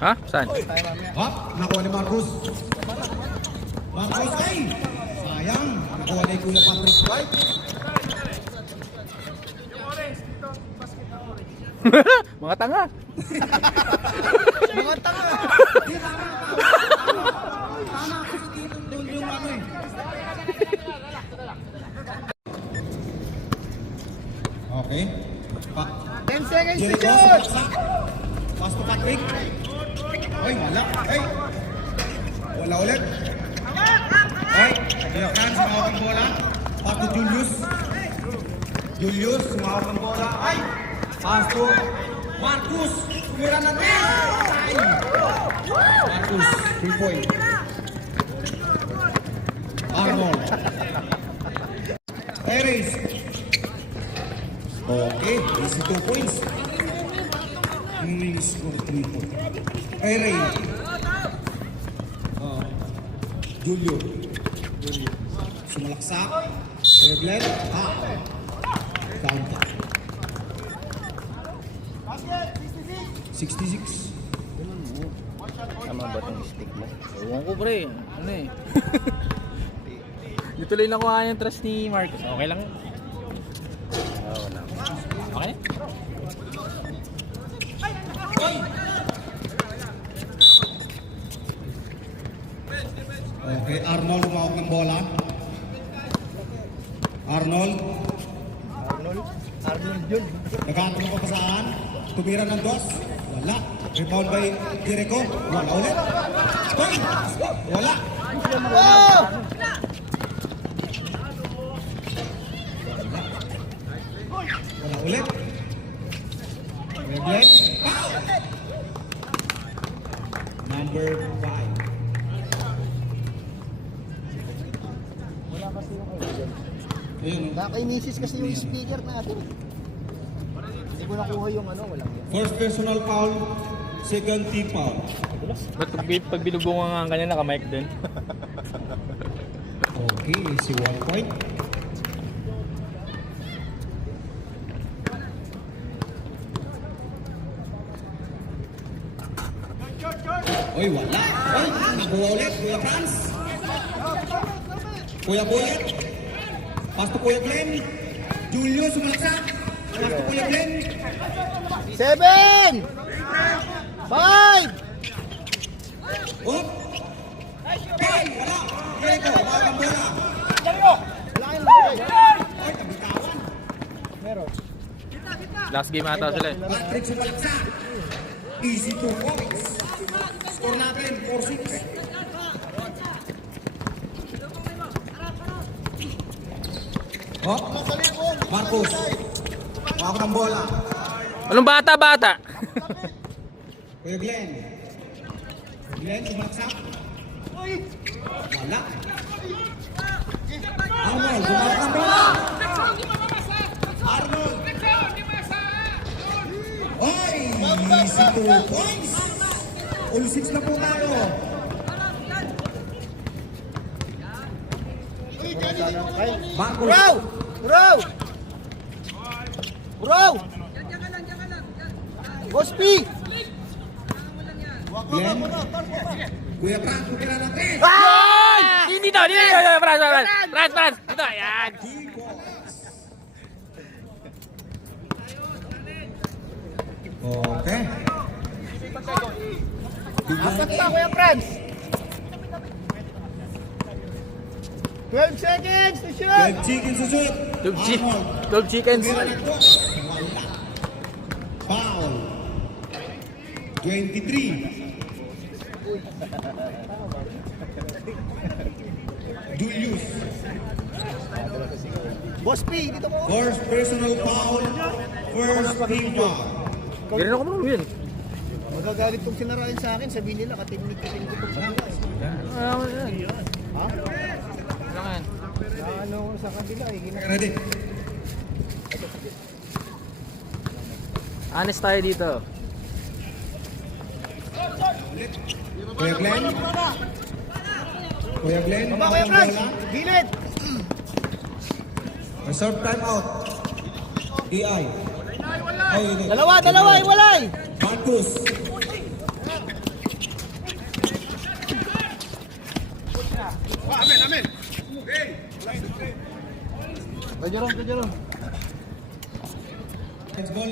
Ha? Saan? Hop, nakuha ni Marcus. Marcus, ay! Sayang, nakuha ni Kuya Patrick White. Mga tanga. Mga tanga! Di, tama. Tama, kasi dito doon yung ano eh. Okay. 10 seconds to Jericho, shoot! pass to Patrick. Ay, wala. Ay! Wala ulit. Ay, Bulacan, sumawak ang bola. Pass to Julius. Julius, sumawak ang bola. Ay! Pass to Marcus. Tumira na rin. Ay! Marcus, 3 point. Arnold. Perez. Okay, easy 2 points. Yung score 3 points. Ray. Julio. Sumalaksak. Reblet. Counter. 66. Tama ba itong stick mo? Ewan ko pre. Ano eh. Di tuloy nakuha yung trust ni Marcus. Okay lang yun. Oo lang. Okay? Okay, Arnold umawag ng bola. Arnold. Arnold yun. Nagkatulong pa saan? Tumira ng dos. Wala. Rebound by Jericho. Wala ulit. Bang! Wala. Oh! Wala ulit. Reblet. Number 5. Ayun, Nakakainisis kasi yung speaker natin. Hindi ko nakuha yung ano, walang yan. first personal foul, second team foul. Ba't pag binubunga nga kanya naka-mic din? Okay, si 1 point. Oy, wala. Oy, nakuha ulit, Kuya Franz. Kuya Boyet. Pass to Kuya Glenn. Julio, sumalaksak. Pass to Kuya Glenn. 7! 5! Up. Hey, wala. Jericho, bawal ang bola. Wala kayong lagay. Oy, tabitawan. Meron. Last game ata sila eh. Patrick sumalaksak. Easy 2 points. Score natin, 4-6. Oh, Marcus. Hawak ng bola. Anong bata? Kuya Glenn. Glenn, sumaksak. Wala. Arnold, gumawak ng bola. Arnold. Oy, easy 2 points. All 6 na po tayo. Marcus. Bro! Bro! Bro! Gospi! Glenn. Kuya Frank, kumira na 3. Ay! Hindi to! Franz! Dito, yan! Okay. Apat pa, Kuya Franz! 12 seconds to shoot! 12 chickens to shoot. 12 chickens. Kumira na 2. Wala. Foul. 23. Julius. Boss P, dito mo! First personal foul. First team foul. Ganun ako naman yun. Magagalit kong sinarain sa akin, sabihin nila, katimnik ko itong kanila. Ha? Kailangan. Ano sa kanila, Ready? Honest tayo dito. Kuya Glenn. Kuya Glenn. Baba, Kuya Franz! Gilid! Reserve time out. EI. Ay, hindi. Dalawa, iwalay! Marcus. Kajaron. Let's ball.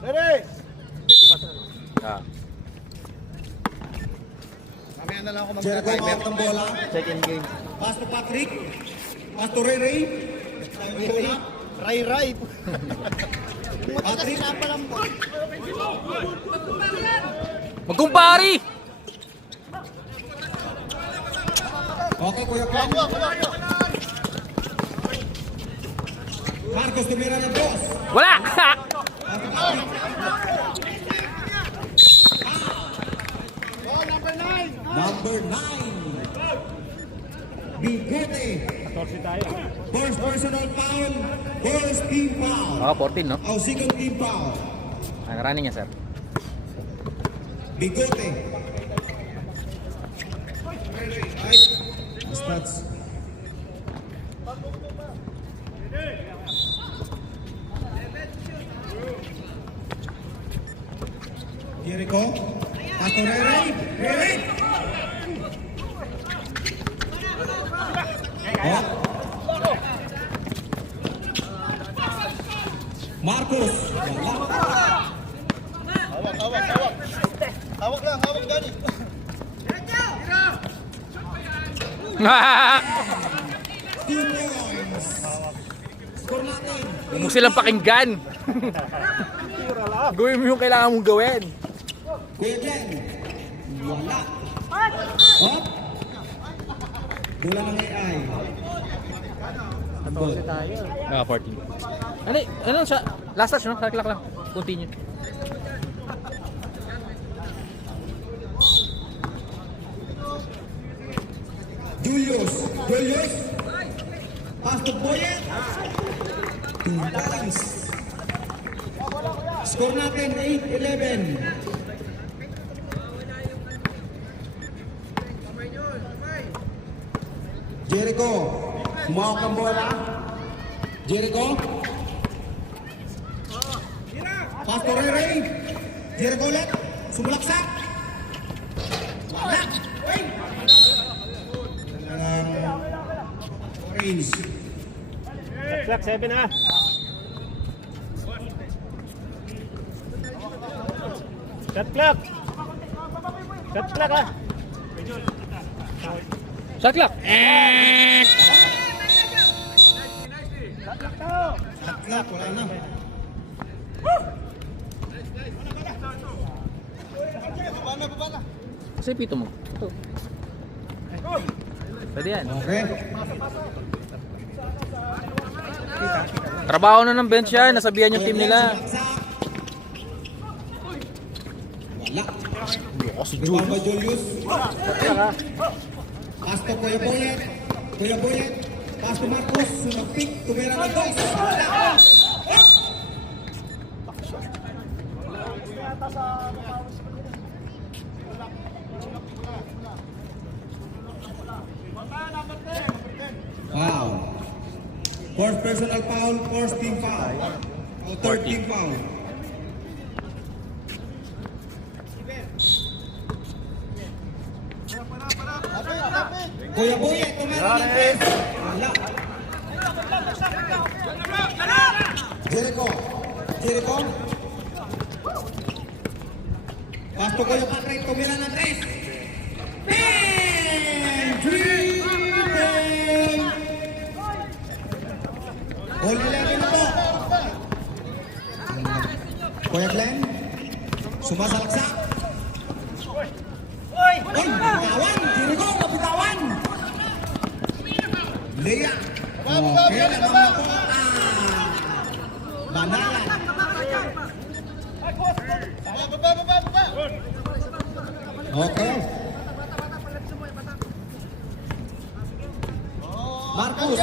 Ready! Ah. Mamaya na lang ako Jericho hawak ng bola. Second game. Pass to Patrick. Pass to Ray. Ray. Patrick. Magkumpari! Okay, Kuya Kwan. Marcos tumira ng boss. Wala! Number 9. Bigote. 14 tayo. First personal foul. First team foul. Oh, 14, no? Oh, second team foul. Ang running niya, sir. Bigote. Right. Stats. Jericho. Pastor Ray. Oh. Marcos. Hawak lang, Dani. 2 points. Score natin. Huwag mo silang pakinggan. Gawin mo yung kailangan mong gawin. Kuya Glenn. Wala. Oh. Bola ng AI. Ah, 14. Ano siya? Last touch, no? Kalak lang. Continue. Julius. Pass to Boyet. Balance. Score natin 8-11. Jericho. Humawak ang bola. Jericho. Pass to Ray. Jericho ulit. Sumulaksak. Wala. Orange. Clock 7 ha. Shot clock ha. Shot clock! Clock, wala na. Kasi pito mo. Ito. Pwede yan. Okay. Trabaho na ng bench yan. Nasabihan yung team nila. Wala. Loko si Julius. Jules. Julius. Pass to Kuya Boyet. Pass to Marcos. Sumagpik. Tumira ng boys. Wow. Fourth personal foul, fourth team foul. O third team foul. Kuya Boyet, tumira ng tres. Wala. Jericho. Pass to Kuya Patrick, tumira ng tres. All 11 na to. Kuya Glenn. Sumasalaksak. Oy, bitawan. Jericho, bitawan. Leia. Okay, naman po. Banala. Okay. Marcos.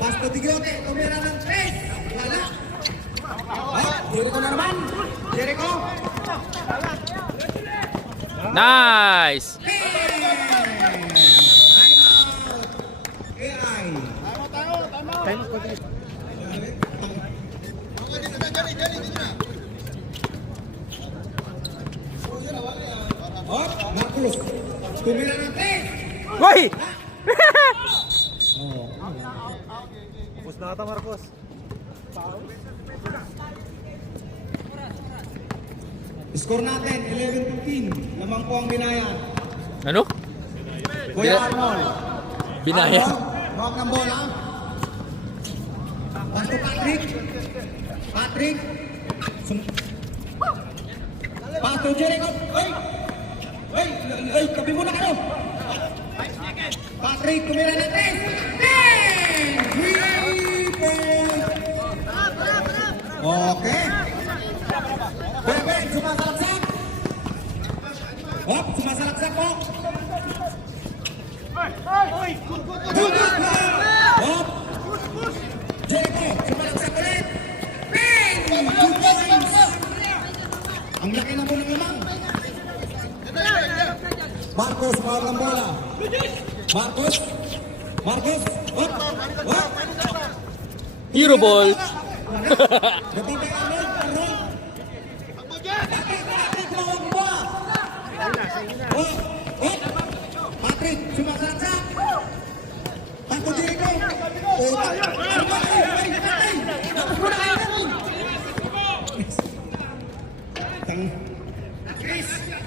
Pass to Bigote. Tumira ng 3. Wala. Jericho na naman. Jericho. Nice! AI. Marcos. Tumira ng 3. Woy! Nata Marcos. Score natin, 11-15. Lamang po ang binayan. Ano? Kuya Arnold. Binaya. Arnold, hawak ng bola. Pass to Patrick. Patrick. Pass to Jericho. Ay, kabi mo na kayo. Patrick, tumira na 3. 3 point. Okay. Ben, sumasalaksak. Hop, sumasalaksak po. Hop. Jericho, sumalaksak ulit. Ben, 2 points. Ang laki na mo ng lamang. Marcos, bawal ng bola. Marcos. Hop. Hop. Hero ball. Gatibay Arnold. Patrick, sumasalaksak. Paco Jericho. Chris.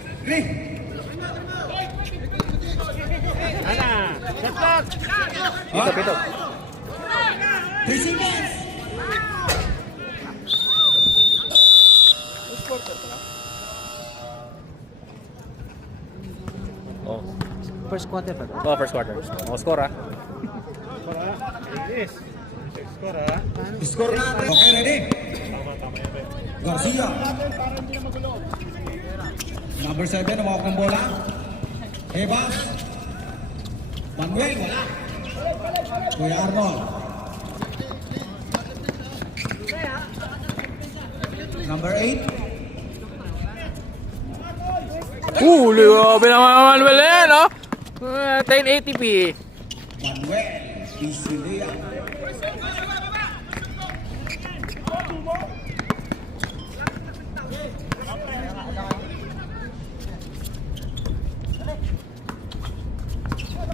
Pito. 3 seconds. Oh. First quarter pa. Oh, first quarter. Oh, score ah. Yes. Score Score natin. Okay, ready? Garcia. Number 7, nawawak ng bola. Evas. Manuel, wala. Kuya Arnold. Number 8. Grabe naman Manuel yan, no? 1080p. Manuel. Pisilia.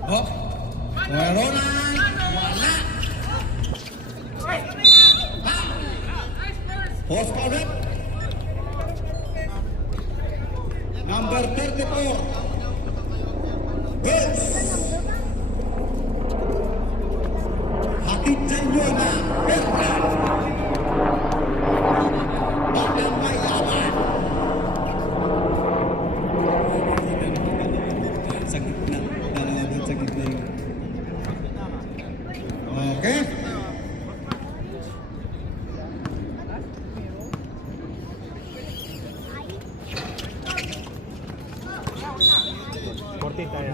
Oh. Kuya Ronan. Wala. Post correct. Number 34. Birds. Hatid dyan yun na. Berta. Bakit may laban? Sa gitna. Nalalaban sa gitna yun. Okay.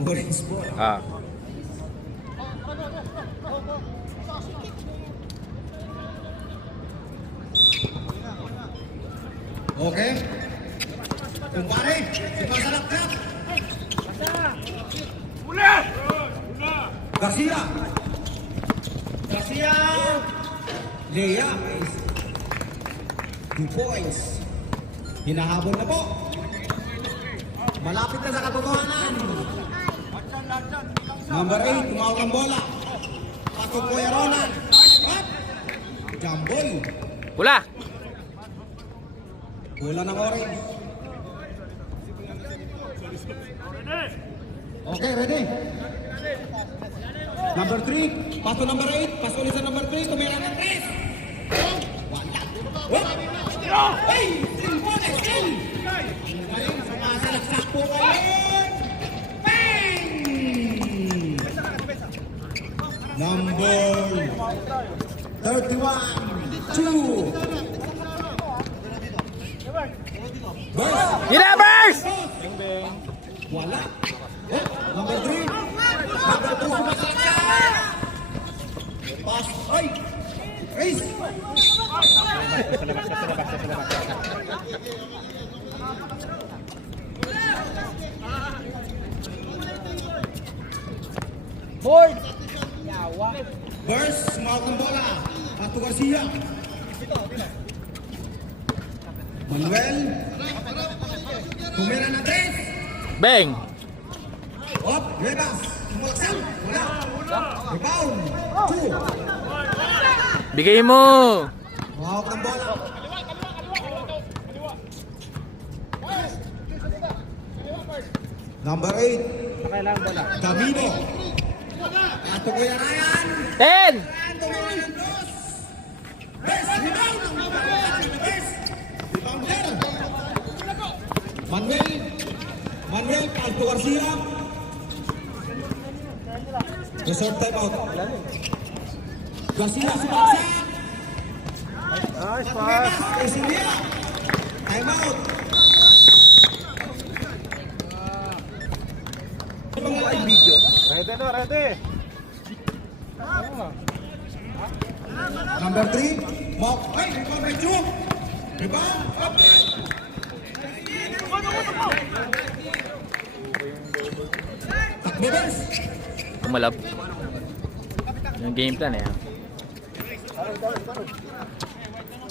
Orange ball. Ah. Okay. Kumpare, sumasalaksak. Garcia. Lea. 2 points. Hinahabol na po. Malapit na sa katotohanan. Number 8, tumawag ng bola. Pato Kuya Ronan. Up. Jambol. Pula. Bola ng orange. Okay, ready? Number 3, paso number 8, paso ulit sa number 3, tumira ng 3. Wala. Hey! Still bonus, still! Ang galing, sumasalaksak po ulit. Bang! Number 31, 2. Burst! Universe! Wala. Oh, number 3. Number 2 sumasalaksak. Pass. Ay! Race! Board. Burst, sumawag ng bola. Pato Garcia. Manuel. Tumira na 3. Bang! Up, Vegas. Sumalaksak. Wala. Rebound. 2. Bigay mo! Hawak ng bola. Number 8. Kailangan bola. Camino. Ato ko yan. Ryan. 10! Tumawa ng dos. Best rebound ng number 1. Best rebounder. Manuel Alto Garcia. Reserve timeout. Garcia sumaksak. Nice pass. Esilia. Timeout. Video. Ready na, ready. Number 3. Mok. Ay, rebound by Chu. Rebound. Up. Takbibes. Kumalab. Yung game plan eh.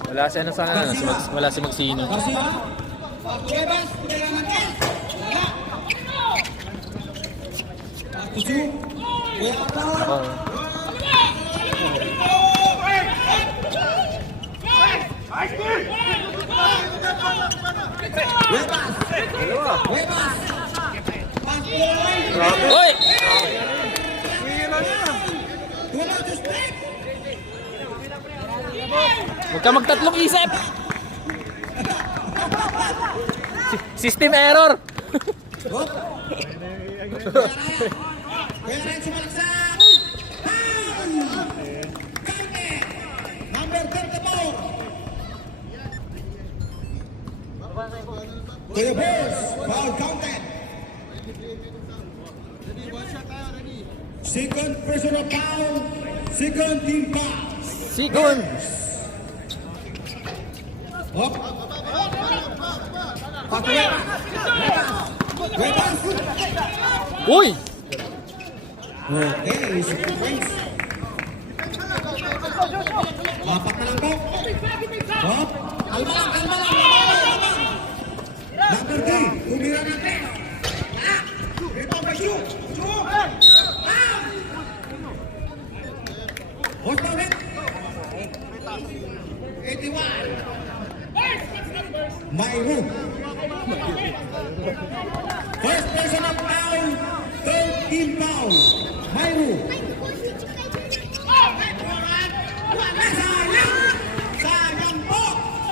Wala si ano sana, wala si Magsino. Garcia. Takbibes. Kailangan ka. Wala. Chu. Kuya Kapal. Ako. Webas. Webas. Hoy! Tuma to straight. Huwag ka magtatlong isip! System error! Hop. Kaya rin sumalaksak. Foul! Kante. Number 34. Kuya Boss. Foul counted. Second personal foul. Second team foul. Second! Hop. Patuloy. Webas. Uy! Okay, super points. Lapat na lang po. Hop. Kalma lang, kalma lang. Number 3, tumira natin. Ito ba shoot? Shoot! Hosta ulit. 81. Mayru. First personal foul, third team foul. Mayru. Sayang! Sayang po!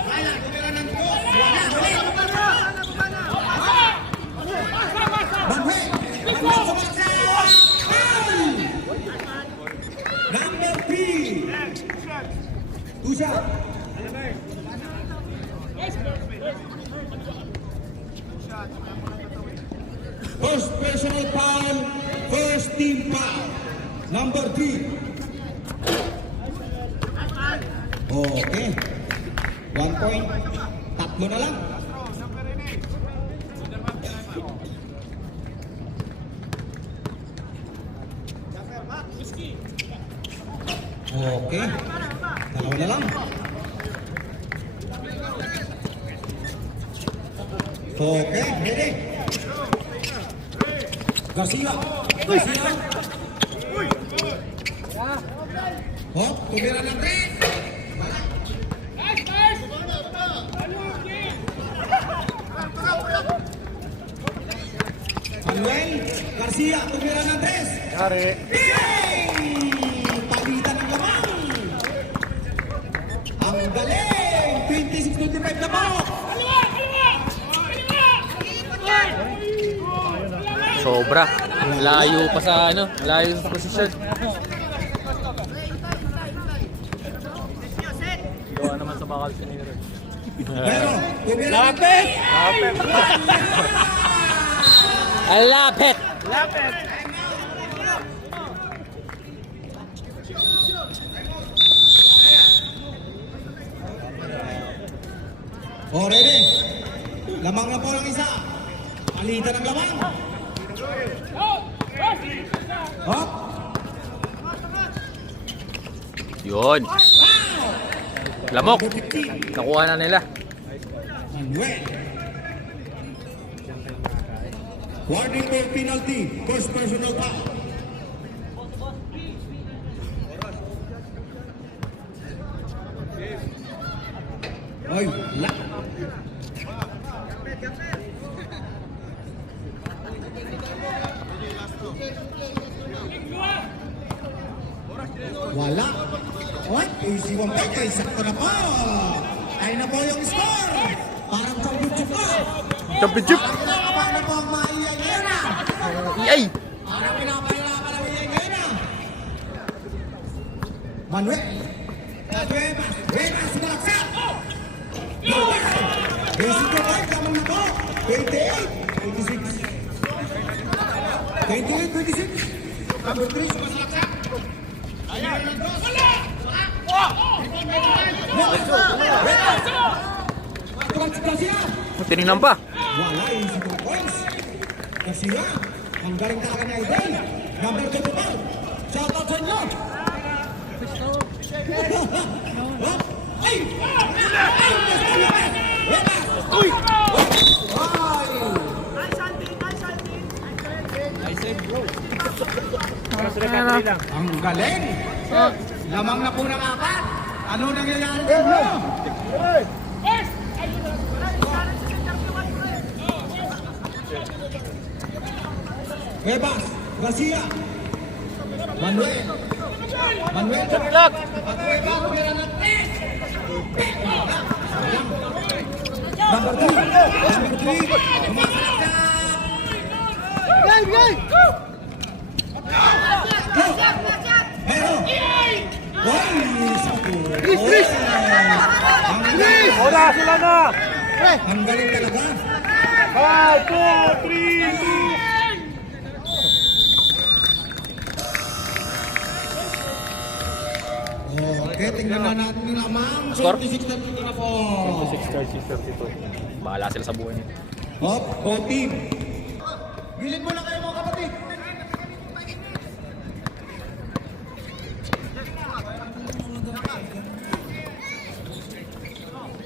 Sayang, tumira ng dos. Wala ulit. Banwe! Banwe sumaksak! Foul! Number 3. Tusha. First personal foul, first team foul. Number 3. Okay. 1 point. Tatlo na lang. Okay. Dalawa na lang. Okay, ready. Garcia. Garcia. Hop, tumira ng 3. Manuel Garcia, tumira ng 3. Yari. Palitan ng lamang. Ang galing. 26-25 na po. Sobra. Layo pa sa ano, layo sa posisyon. Gawa naman sa bakal sinira. Pero, tumira ng 3. Ang lapit! O, ready. Lamang na po ng isa. Palitan ng lamang. Hop. Yun. Lamok. Number 15. Nakuha na nila. Manuel. Warning for penalty. First personal foul. Wala. Oy, easy one pick. Ay, sakto na po. Ay na po yung score. Parang championship po. Championship! Parang pinakapan na po ang maiyay ngayon na. Iyay! Parang pinapalala pa ng maiyay ngayon na. Manuel. Webas, sinalaksak. Basic ko kayo, tamang na po. 28, 26. 28, 26. Number 3, sumasalaksak. Tinignan pa. Wala yung 2 points. Kasi yan, ang galing talaga ni Aiden. Number 2 pa. Shout out sa inyo. Ay! Uy! Ang galing! Lamang na po ng 4. Ano nangyayari dito? Webas, Garcia, Manuel, Relax! number 3, sumasalaksak. Pero, Chris! Wala sila na! Ang galing talaga. 5, 4, 3, 2! Okay, tingnan na natin yung lamang. Score? 26-32 na po. 6-32. Bahala sila sa buhay niya. Hop, o team. Bilin mo na kayo mga kapatid.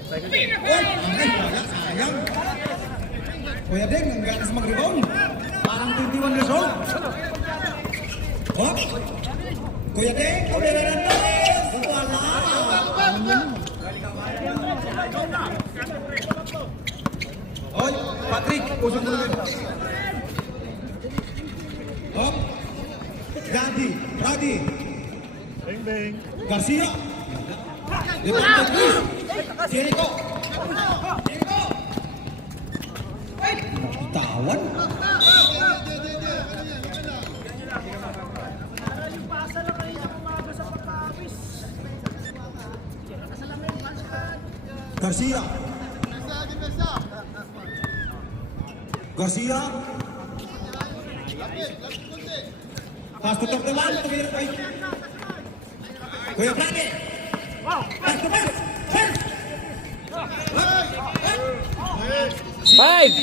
Ay, wala, sayang. Kuya Deng, ang ganas mag-rebound. Parang 21 years old. Hop. Kuya Deng, kumira na to. Wala. Oy, Patrick, usap mo naman. Hop. Daddy. Bang bang. Garcia. Levanta Cruz. Jericho. Bitawan. Garcia. Pass to top the line. Kuya Brady. Pass to pass. Five!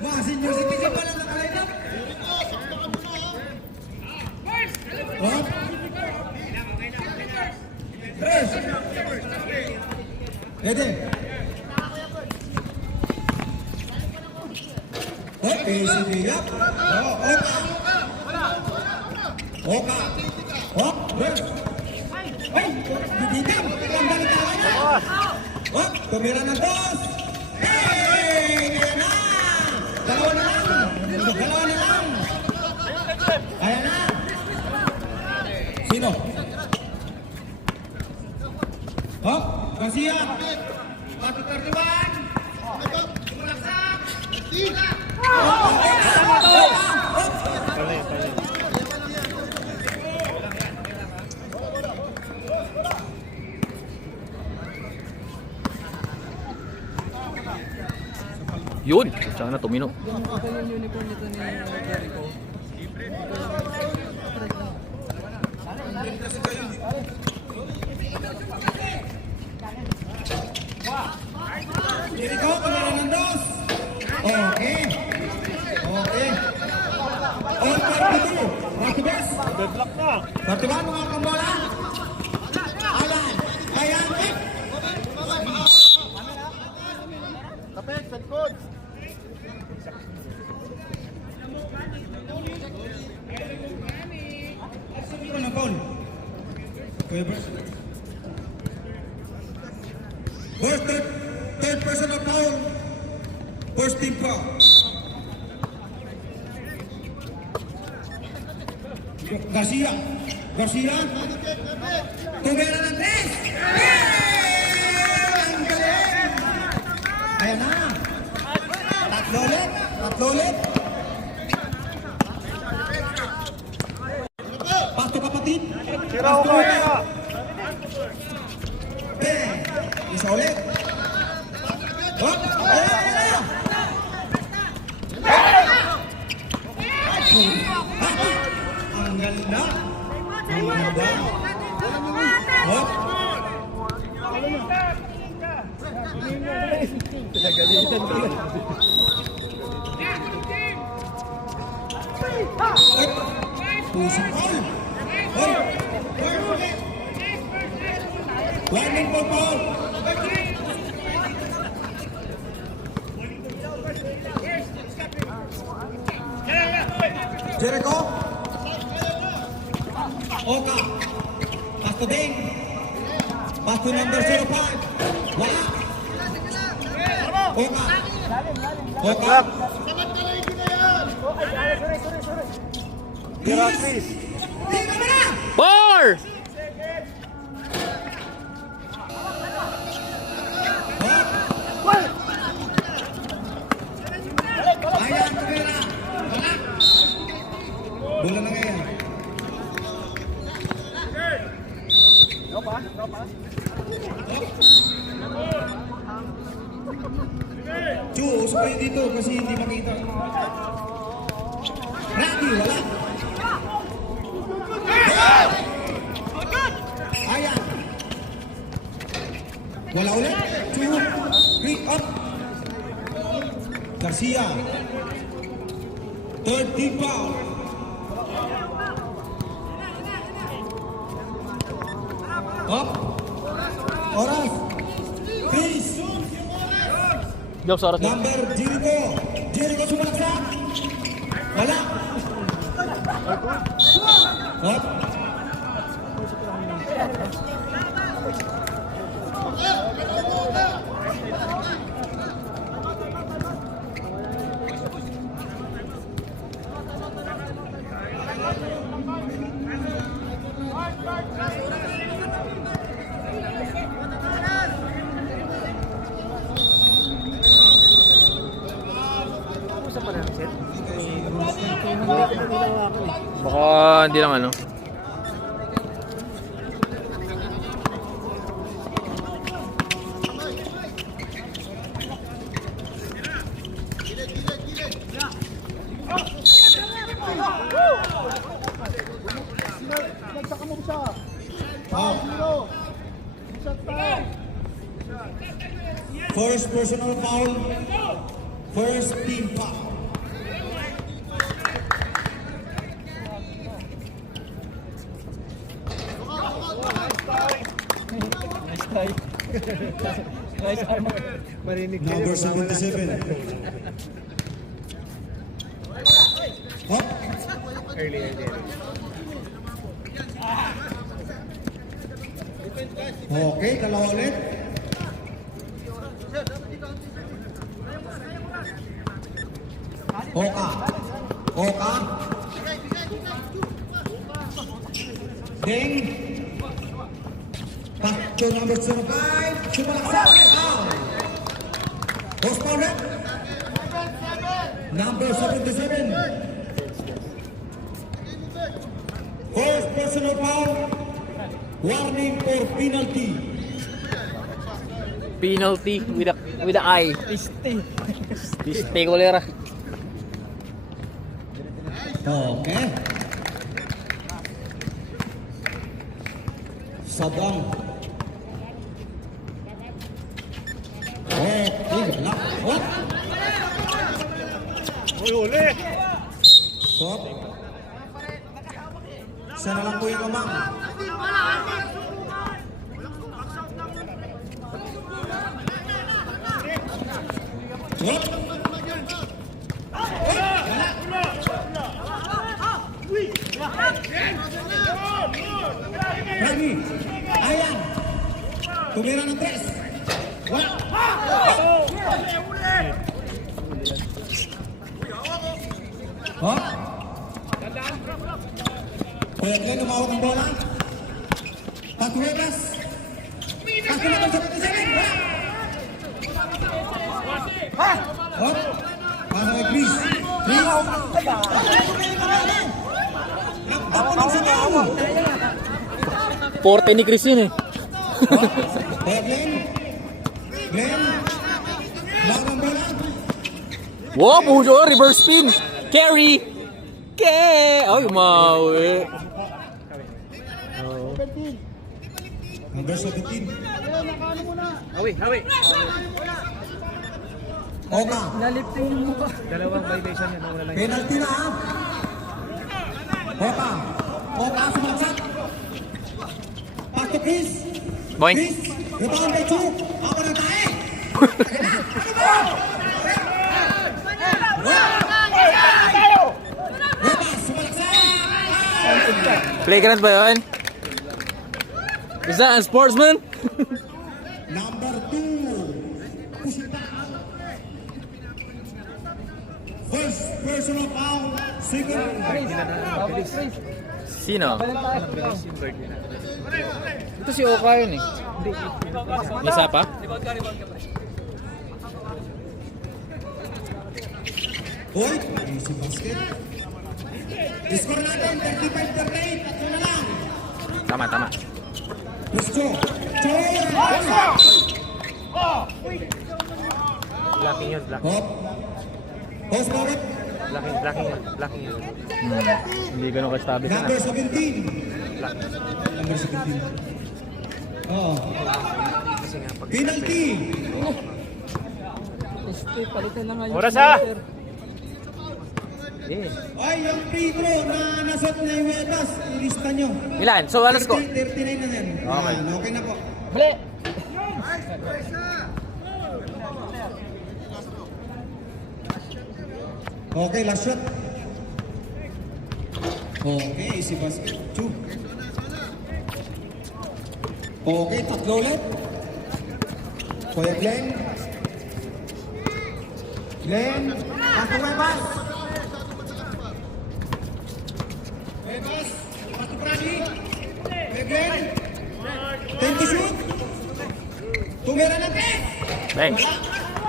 Mga senior citizen pa lang nakaline up. Hop. Tres. Ready. Hop, easy layup. Oka. Hop, break. Ay, bibigyan. Ang galing talaga. Hop, tumira ng dos. Hey, kaya na. Dalawa na lang. Ayan na. Sino? Hop, Garcia. Patu terdepan. Yun! Saan na tumino? Jericho, tumira ng dos. Okay. On 42. Martibes. Deadlock na. 41 mga kambola. Alan. Ayan. Tapos, sa likod. Ano na Paul? Kuya Bert. First, third personal foul. First team foul. Garcia. Garcia. Tumira ng 3. Ang galing. Ayan na. Tatlo ulit. Tatlo ulit. Pasto kapatid. Pasto ulit. Isa ulit. Hop. Ayan. Ang ganda. Ang ganda. Hop. Pinagalitan ko yun. Pusing foul. Hoy. Warning for foul. Jericho. Oka. Pasto Ding. Pasto number 05. Wala. Oka. Oka. Please. Tingnan mo na. 4! Ayan, tumira. Wala. Bola na ngayon. Chu, usap kayo dito kasi hindi makita. Rocky, wala. Ayan. Wala ulit. 2, 3, up. Garcia. Third team foul. Up. Oras. Please. Job sa oras. Number Jericho. Jericho sumalaksak. Wala. Up. Baka hindi lang ano. First personal foul. First team foul. Nice armor. Marinig kayo. Number 77. Hop. Early. Okay, dalawa ulit. Oka. Oka. Ding. Back to number 05. Sumalaksak. Foul. Post foul ulit. Number 77. First personal foul. Warning for penalty. Penalty with a eye. Piste kolera. Okay. Sabang. Okay, wala. Hop. Uli. Hop. Sana lang po yung amang. Hop. Rami. Ayan. Tumira ng 3. Wala. Hop. Kuya Glenn, umawak ang bola. Patuwetas. Pasto naman sa 27. Hop. Pasa kay Chris. Chris. Nagtapo ng sitaw. Forte ni Chris yun eh. Kuya Glenn. Glenn. Umawak ang bola. Wow, puso, reverse spin. Carry. Ay, umawi. Number 17. Hawi. Oka. Nalipting mo ba? Penalty na ha. Oka sumalaksak. Pass to Chris. Boing. Chris. Rebound by Chu. Ako ng tae. Playground ba yun? Is that a sportsman? Number 2. Push it back. First personal foul. Second. Sino? Ito si Oka yun eh. Isa pa? Boy, easy basket. Score natin, 35-38. Tatlo na lang. Tama. Gusto. Blocking yun, Hop. Post forward. blocking yun. Hindi ganun ka-establish Number 17. Number 17. Oh. Penalty. Palitan na nga yung Oras ha! Ay, yung free throw na nasot na yung Webas. Ilista nyo. Ilan? So, ano score? 39 na yan. Okay. Yan, okay na po. Bale! Okay, last shot. Okay, easy basket. Chu. Okay, tatlo ulit. Kuya Glenn. Glenn. Pass to Webas. Webas. Pass to Brady. Kuya Glenn. 10 to shoot. Tumira na 10. Bang.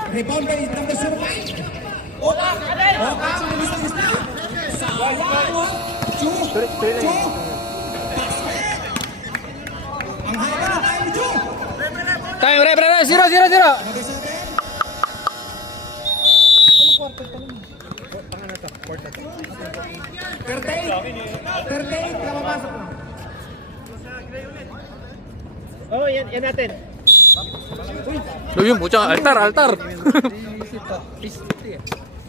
Rebound by number 05. Oka! Bilis na! Sayang! Chu! Basket! Ang haba na tayo ni Chu! Time, re. 0. Number 7. Thirty-eight, kamapasok na. Oh, yan natin. Yung pucha, altar.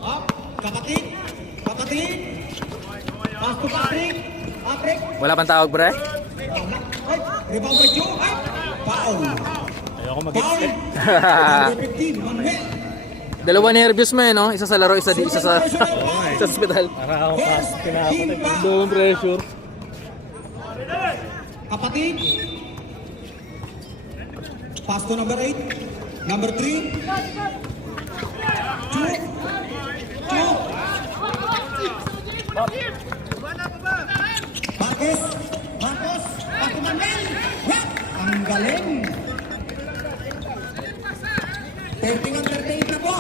Up, kapatid. Pass to Patrick. Wala pang tawag, bre? Ay, rebound by Chu. Ay, foul. Ayoko Foul. Number 15, Manuel. Dalawa nervous mo eh, no? Isa sa laro, isa sa hospital. First team foul. Doon pressure. Kapatid. Pass to number 8. Number 3. Chu. Marcos. Pass to Manuel. Wap! Ang galing. 38 na po.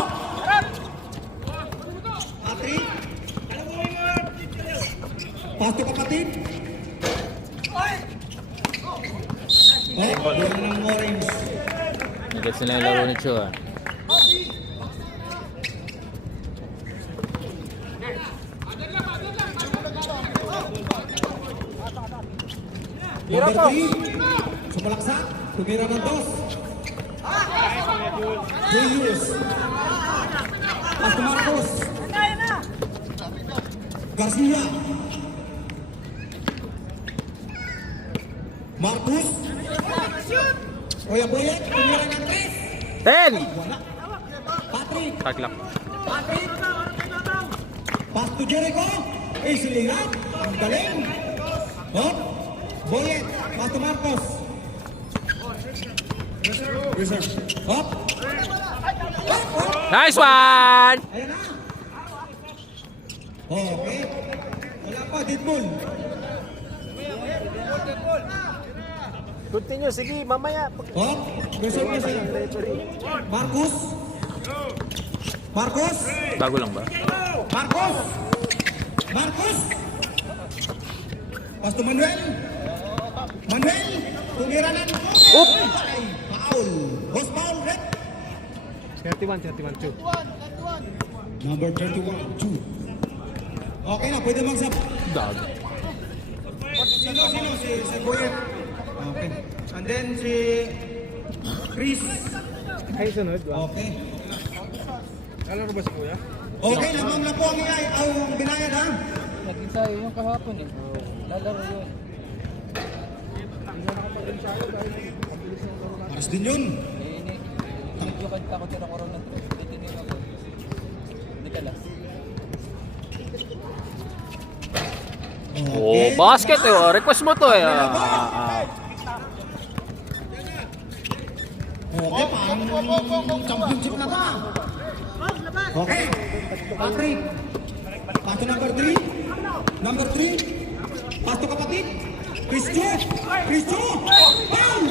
Patrick. Pass to kapatid. Bola ng orange. Nagets nila yung laro ni Cho, ah. Number 3. Sumalaksak. Tumira ng 2. Julius. Pass to Marcos. Garcia. Marcos. Kuya Boyet. Tumira ng 3. 10! Wala. Patrick. Taglak. Patrick. Pass to Jericho. Silingan. Ang galing. Hop. Boyet. Pass to Marcos. Reserve. Hop. Nice one! Ayan na. Okay. Wala pa. Deadpool. Continue, sige, mamaya. Oh, reserve na sa'yo. Marcus. Marcus. Bago lang ba? Marcos! Marcos! Pasto Manuel! Manuel! Tumiranan! Oop! Ay, foul! Boss foul, red! 31, 2. Number 31, 2. Okay na, pwede magsap. Dag. Sino? Si Boyet. Okay. And then si Chris. Kayo sunod, ba? Okay. Kalaro ba si Kuya? Okay, lamang na po ang binayad ha. Nag-ensayo yung kahapon eh. Lalaro yun. Paras din yun. Medyo kanta ko tira ko rin ng trip. Titingin ako. Hindi kalas. Oh, basket eh. Oh. Request mo to eh. Okay, pang championship na ta. Okay. Patrick. Pato number 3. Number 3. Pato kapatid. Cristo. Foul.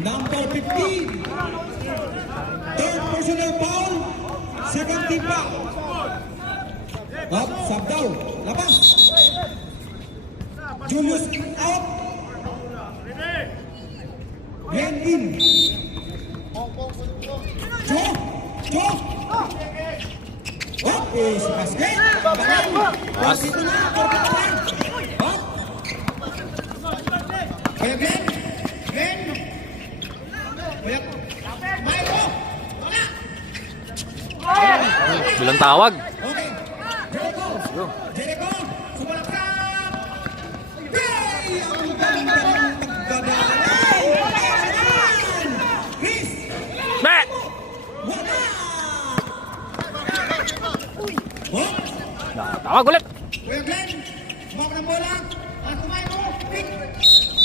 Number 15. Third personal foul. Second team foul. Up, sub down. Labas. Julius out. Glenn in. Joe. Up is basket. Pas itu na. Up. Kaya Glenn. Kaya Maiko. Bilang tawag. Okay. Jericho. Sumalakap. Hey! Ang ganda ng pagdadaan. Chris. Be! Wala. Oh. Tawag ulit. Kuya Glenn. Hawak ng bola. At Maiko. Pick.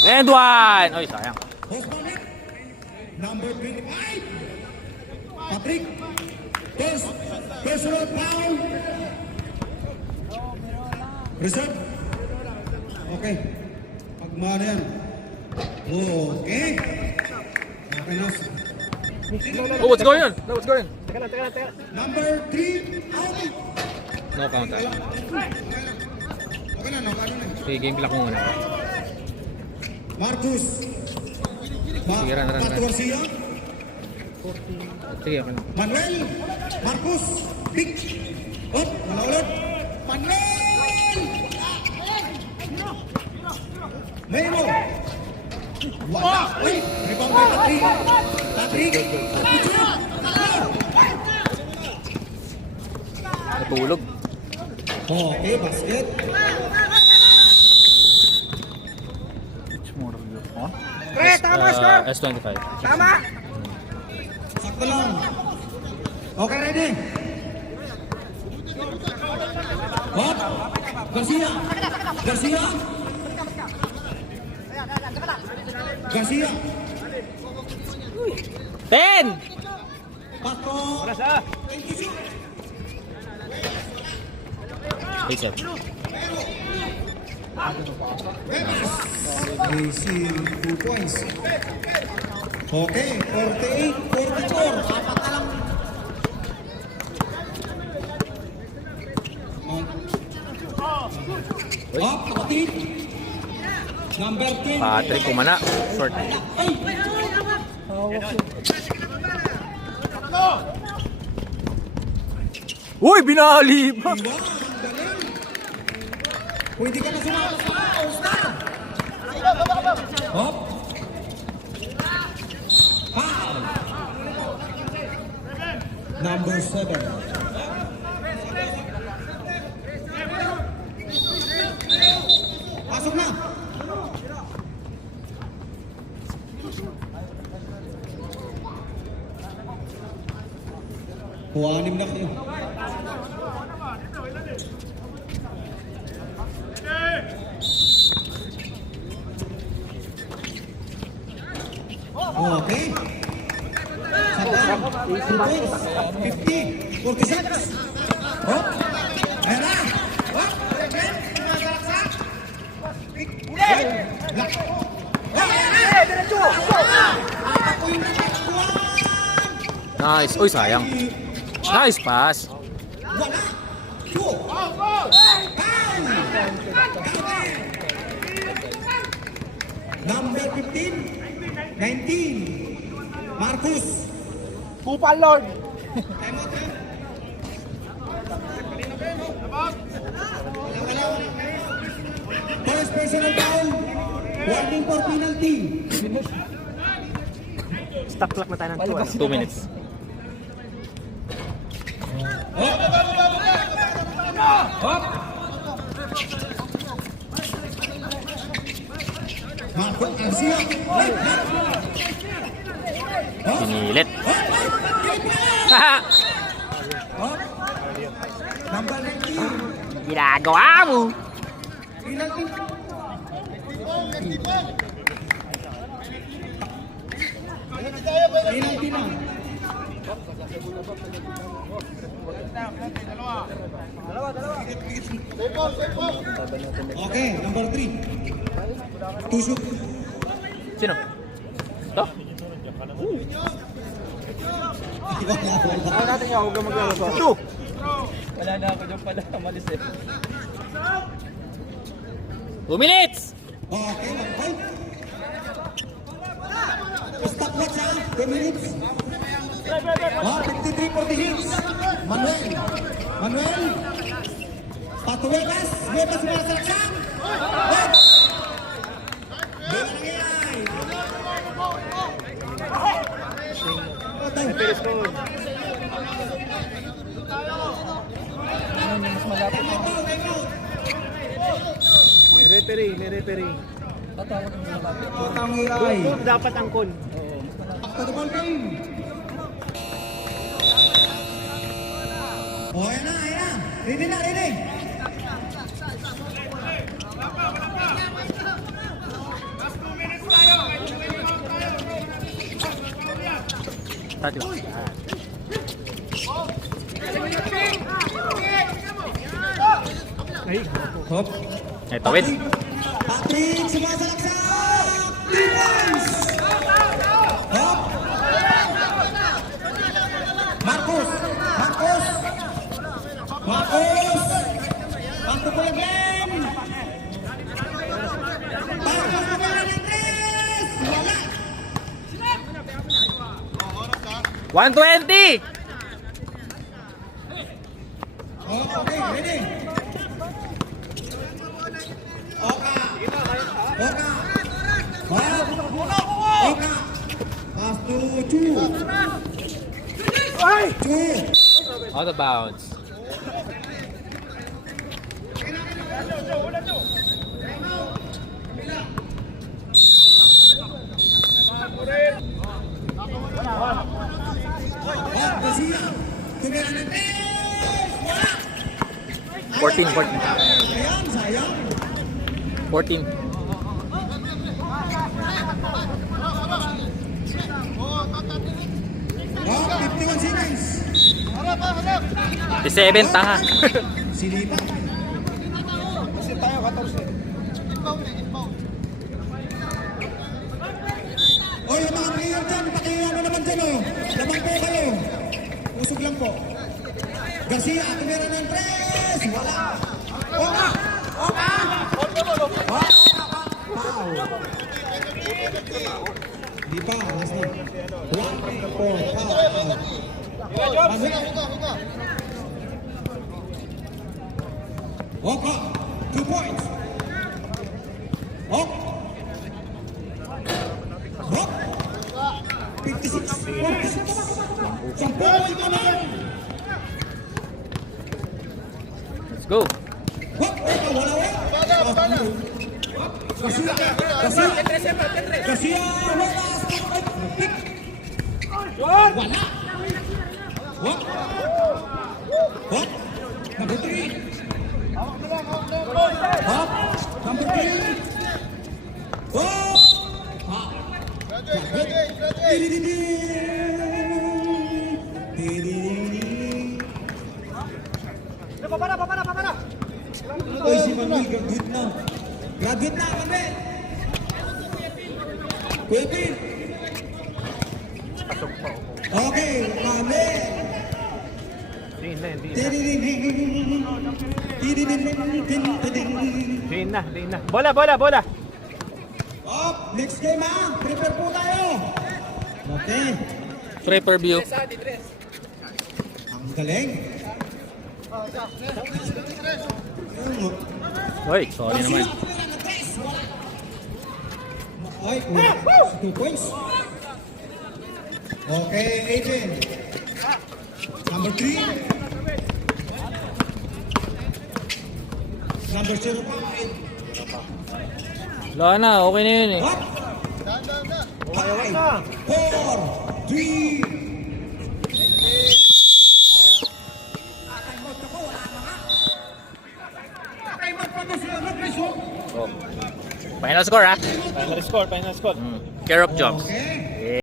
And one. Oy, sayang. Post bonnet. Number 25. Patrick. Personal foul. Reserve. Okay. Pagmana yan. Okay. Okay na. Oh, what's going on? No, what's going on? Teka lang. Number 3. Out. No count. Okay na. Nakano na. Sige, game clock mo muna. Marcus. Sige, run. Pato Garcia. Sige, okay na. Manuel. Marcus. Pick. Up. Wala ulit. Manuel. Memo. Wala. Uy. Rebound kay Patrick. Natulog. Okay, basket. S25. Sakto lang. Okay, ready? Hop. Garcia. 10! Pato. Thank you. 8-7. Racing 2 points. Okay, 48-44. Apat na lang. Hop, kapatid. Number 10. Patrick kumana. Short. Uy, binali pa. Diba? Ang galing. Kung hindi ka na sumama sa All-Star. Hop. Foul. Number 7. Pasok na. Kuhanim na kayo. Okay. Satan. 50. 46. Hop. Ayan na. Hop. Again. Tumagalaksak. Nice. Uy, sayang. Nice pass. Wala. Two. Number 15, 19, Marcus. Kupal Lord! First personal foul. Warning for penalty. Stop clock na tayo ng 2 minutes. Marcus Garcia. Pinilit. Haha. Number 19. Ginagawa mo. Penalty. Penalty na. Okay, number 3. Two shoot. Sino? Ito? Ano natin nga, huwag kang maglalaba. 2! Wala na ako dyan pala. Malis eh. 2 minutes! Okay, okay. Stop watch ha, 2 minutes. 53-46. Manuel. Pato Huevas para sa laksang. Bola nangyayari. Peres ko. Mas malapit na. May referee. Tatawag ng malapit. Kun, dapat ang kun. Oo, mas malapit. Back to the ball game. Oh, ayan na. Ready na. Tadi ba? Hop. Ito, wait. Patrick, sumasalaksak. Defense. Hop. Marcus. Back to ball game. Marcus, pagkakas ng 3. Wala. 120! Okay, ready. Oka. Pass to Chu. Chu. Out of bounds. Garcia. Tumira ng 3. Wala. 14. Ayan, sayang. 14. Oh, 51 seconds. 17, tanga. Silipa. Kasi tayo, 14. O, yung mga player dyan, pakiano naman dyan, oh. Laban po kayo. Usog lang po. Garcia, tumira ng 3. Wala. Oka. Foul. Di pa, last na. 1 for foul. Oka, 2 points. Ok. 56 points. 10 points na lang. Let's go. Hop, wala. Garcia, wala. Pick. Wala. Hop. Number 3. Hop. Number 3. Hop. Papara! Oy, si Manuel, graduate na. Graduate na, Manuel. Pwede. Okay, mami. Din na. Bola. Up, next game ha. Prepare po tayo. Okay. Prepper view. Ang galing. Hoy, sorry naman. Ay, 2 points. Okay, Aiden. Number 3. Number 0 pa. Wala na, okay na yun eh. Up. 5, 4, 3. Oh. Final score ha? Final score. Care of Jobs. Okay.